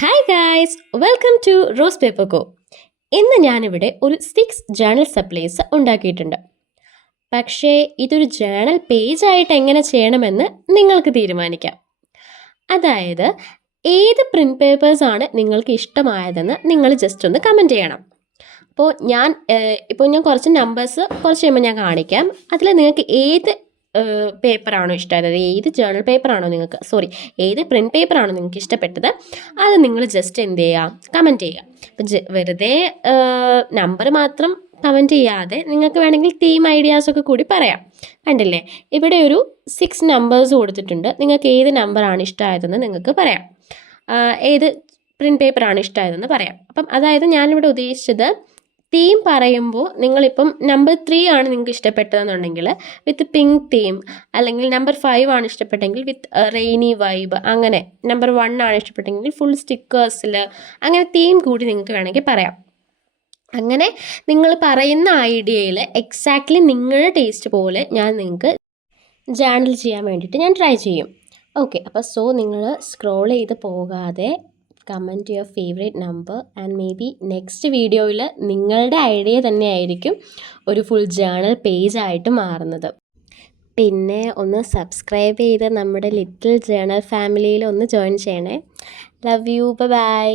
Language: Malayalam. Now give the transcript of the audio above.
Hi guys, welcome to Rose Paper Co. ഇന്ന് ഞാനിവിടെ ഒരു 6 ജേണൽ സപ്ലൈസ് ഉണ്ടാക്കിയിട്ടുണ്ട്. പക്ഷേ ഇതൊരു ജേണൽ പേജായിട്ട് എങ്ങനെ ചെയ്യണമെന്ന് നിങ്ങൾക്ക് തീരുമാനിക്കാം. അതായത് ഏത് പ്രിൻറ്റ് പേപ്പേഴ്സാണ് നിങ്ങൾക്ക് ഇഷ്ടമായതെന്ന് നിങ്ങൾ ജസ്റ്റ് ഒന്ന് കമൻറ്റ് ചെയ്യണം. അപ്പോൾ ഞാൻ കുറച്ച് നമ്പേഴ്സ് കുറച്ച് കഴിയുമ്പോൾ ഞാൻ കാണിക്കാം. അതിൽ നിങ്ങൾക്ക് ഏത് പേപ്പറാണോ ഇഷ്ടമായത്, ഏത് ജേണൽ പേപ്പറാണോ ഏത് പ്രിൻറ്റ് പേപ്പറാണോ നിങ്ങൾക്ക് ഇഷ്ടപ്പെട്ടത്, അത് നിങ്ങൾ ജസ്റ്റ് എന്ത് ചെയ്യുക, കമൻറ്റ് ചെയ്യുക. അപ്പം വെറുതെ നമ്പർ മാത്രം കമൻറ്റ് ചെയ്യാതെ നിങ്ങൾക്ക് വേണമെങ്കിൽ തീം ഐഡിയാസൊക്കെ കൂടി പറയാം. കണ്ടില്ലേ, ഇവിടെ ഒരു 6 നമ്പേഴ്സ് കൊടുത്തിട്ടുണ്ട്. നിങ്ങൾക്ക് ഏത് നമ്പറാണ് ഇഷ്ടമായതെന്ന് നിങ്ങൾക്ക് പറയാം, ഏത് പ്രിൻറ്റ് പേപ്പറാണ് ഇഷ്ടമായതെന്ന് പറയാം. അപ്പം അതായത് ഞാനിവിടെ ഉദ്ദേശിച്ചത്, തീം പറയുമ്പോൾ നിങ്ങളിപ്പം നമ്പർ 3 ആണ് നിങ്ങൾക്ക് ഇഷ്ടപ്പെട്ടതെന്നുണ്ടെങ്കിൽ വിത്ത് പിങ്ക് തീം, അല്ലെങ്കിൽ നമ്പർ 5 ആണ് ഇഷ്ടപ്പെട്ടെങ്കിൽ വിത്ത് റെയിനി വൈബ്, അങ്ങനെ നമ്പർ 1 ആണ് ഇഷ്ടപ്പെട്ടെങ്കിൽ ഫുൾ സ്റ്റിക്കേഴ്സിൽ, അങ്ങനെ തീം കൂടി നിങ്ങൾക്ക് വേണമെങ്കിൽ പറയാം. അങ്ങനെ നിങ്ങൾ പറയുന്ന ഐഡിയയിൽ എക്സാക്ട്ലി നിങ്ങളുടെ ടേസ്റ്റ് പോലെ ഞാൻ നിങ്ങൾക്ക് ജേണൽ ചെയ്യാൻ വേണ്ടിയിട്ട് ഞാൻ ട്രൈ ചെയ്യും. ഓക്കെ, അപ്പോൾ നിങ്ങൾ സ്ക്രോൾ ചെയ്ത് പോകാതെ comment your favourite number and may be next വീഡിയോയിൽ നിങ്ങളുടെ ഐഡിയ തന്നെയായിരിക്കും ഒരു ഫുൾ ജേണൽ പേജായിട്ട് മാറുന്നത്. പിന്നെ ഒന്ന് സബ്സ്ക്രൈബ് ചെയ്ത് നമ്മുടെ ലിറ്റിൽ ജേണൽ ഫാമിലിയിൽ ഒന്ന് ജോയിൻ ചെയ്യണേ. Love you, by.